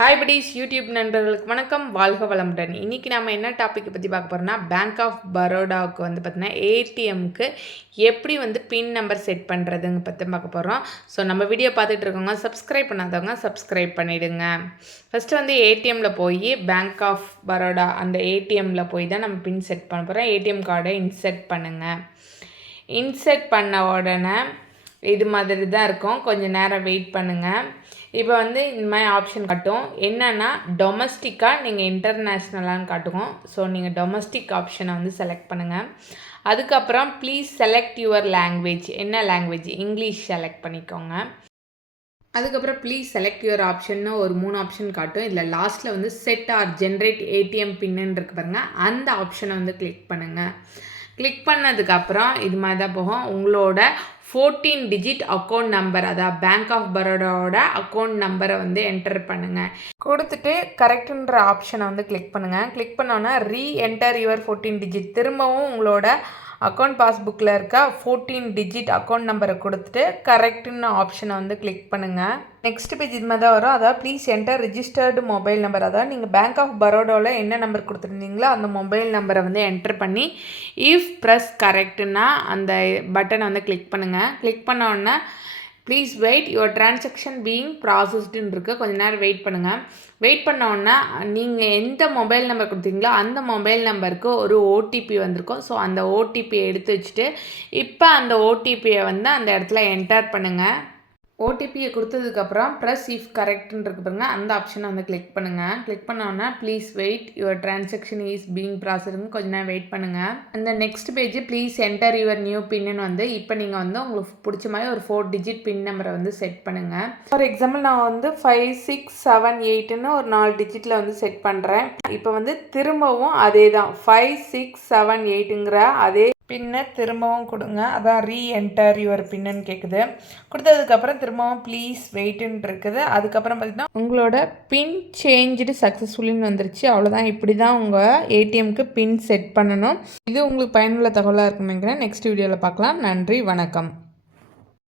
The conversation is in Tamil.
ஹாய் buddies யூடியூப் நண்பர்களுக்கு வணக்கம், வாழ்க வளமுடன். இன்றைக்கி நம்ம என்ன டாபிக் பற்றி பார்க்க போகிறோம்னா, பேங்க் ஆஃப் பரோடாவுக்கு வந்து பார்த்திங்கன்னா ஏடிஎம்க்கு எப்படி வந்து பின் நம்பர் செட் பண்ணுறதுங்க பற்றி பார்க்க போகிறோம். ஸோ நம்ம வீடியோ பார்த்துட்டு இருக்கவங்க சப்ஸ்கிரைப் பண்ணாதவங்க சப்ஸ்கிரைப் பண்ணிவிடுங்க. ஃபஸ்ட்டு வந்து ஏடிஎம்மில் போய் பேங்க் ஆஃப் பரோடா அந்த ஏடிஎம்மில் போய் தான் நம்ம பின் செட் பண்ண போகிறோம். ஏடிஎம் கார்டை இன்செர்ட் பண்ணுங்கள். இன்செர்ட் பண்ண உடனே இது மாதிரி தான் இருக்கும். கொஞ்சம் நேரம் வெயிட் பண்ணுங்கள். இப்போ வந்து இந்த மாதிரி ஆப்ஷன் காட்டும். என்னென்னா டொமஸ்டிக்காக நீங்கள் இன்டர்நேஷ்னலான்னு காட்டுவோம். ஸோ நீங்கள் டொமஸ்டிக் ஆப்ஷனை வந்து செலக்ட் பண்ணுங்கள். அதுக்கப்புறம் ப்ளீஸ் செலக்ட் யுவர் லாங்குவேஜ். என்ன லாங்குவேஜ்? இங்கிலீஷ் செலக்ட் பண்ணிக்கோங்க. அதுக்கப்புறம் ப்ளீஸ் செலக்ட் யுவர் ஆப்ஷன்னு ஒரு 3 ஆப்ஷன் காட்டும். இதில் லாஸ்ட்டில் வந்து செட் ஆர் ஜென்ரேட் ஏடிஎம் பின்னு இருக்கு பாருங்கள், அந்த ஆப்ஷனை வந்து கிளிக் பண்ணுங்கள். கிளிக் பண்ணதுக்கப்புறம் இது மாதிரி தான் போகும். உங்களோட 14 டிஜிட் அக்கௌண்ட் நம்பர், அதாவது பேங்க் ஆஃப் பரோடாவோட அக்கௌண்ட் நம்பரை வந்து என்டர் பண்ணுங்கள். கொடுத்துட்டு கரெக்டுன்ற ஆப்ஷனை வந்து கிளிக் பண்ணுங்கள். கிளிக் பண்ணோன்னா ரீஎன்டர் யுவர் 14 டிஜிட், திரும்பவும் உங்களோட அக்கௌண்ட் பாஸ்புக்கில் இருக்க 14 டிஜிட் அக்கௌண்ட் நம்பரை கொடுத்துட்டு கரெக்டுன்னு ஆப்ஷனை வந்து கிளிக் பண்ணுங்கள். நெக்ஸ்ட் பேஜ் இது மாதிரி தான் வரும். அதாவது please enter registered mobile number, அதாவது நீங்கள் பேங்க் ஆஃப் பரோடாவில் என்ன நம்பர் கொடுத்துருந்தீங்களோ அந்த மொபைல் நம்பரை வந்து என்டர் பண்ணி இஃப் ப்ரெஸ் கரெக்டுன்னா அந்த பட்டனை வந்து கிளிக் பண்ணுங்கள். கிளிக் பண்ண உடனே please wait your transaction being ப்ராசஸ்டுன்னு இருக்குது. கொஞ்சம் நேரம் வெயிட் பண்ணுங்கள். வெயிட் பண்ணோன்னா நீங்கள் எந்த மொபைல் நம்பர் கொடுத்தீங்களோ அந்த மொபைல் நம்பருக்கு ஒரு ஓடிபி வந்திருக்கும். ஸோ அந்த ஓடிபியை எடுத்து வச்சுட்டு இப்போ அந்த ஓடிபியை வந்து அந்த இடத்துல என்டர் பண்ணுங்கள். ஓடிபியை கொடுத்ததுக்கப்புறம் ப்ரெஸ் இஃப் கரெக்டுன்னு இருக்கு பாருங்க, அந்த ஆப்ஷனை வந்து கிளிக் பண்ணுங்கள். கிளிக் பண்ணோன்னா please wait your transaction is being ப்ராசஸ்ன்னு கொஞ்சம் நேரம் வெயிட் பண்ணுங்கள். அந்த next page please enter your new பின்னு வந்து இப்போ நீங்கள் வந்து உங்களுக்கு பிடிச்ச மாதிரி ஒரு 4 டிஜிட் பின் நம்பரை வந்து செட் பண்ணுங்கள். ஃபார் எக்ஸாம்பிள் நான் வந்து 5678ன்னு ஒரு 4 டிஜிட்டில் வந்து செட் பண்ணுறேன். இப்போ வந்து திரும்பவும் அதே தான் 5678ங்கிற அதே பின்னை திரும்பவும் கொடுங்க. அதான் ரீஎன்டர் யுவர் பின்னு கேட்குது. கொடுத்ததுக்கப்புறம் திரும்பவும் ப்ளீஸ் வெயிட்டுன்னு இருக்குது. அதுக்கப்புறம் பார்த்திங்கன்னா உங்களோட பின் சேஞ்சு சக்ஸஸ்ஃபுல்லின்னு வந்துருச்சு. அவ்வளோதான். இப்படி தான் உங்கள் ஏடிஎம்க்கு பின் செட் பண்ணணும். இது உங்களுக்கு பயனுள்ள தகவலாக இருக்குன்னு நினைக்கிறேன். நெக்ஸ்ட் வீடியோவில் பார்க்கலாம். நன்றி, வணக்கம்.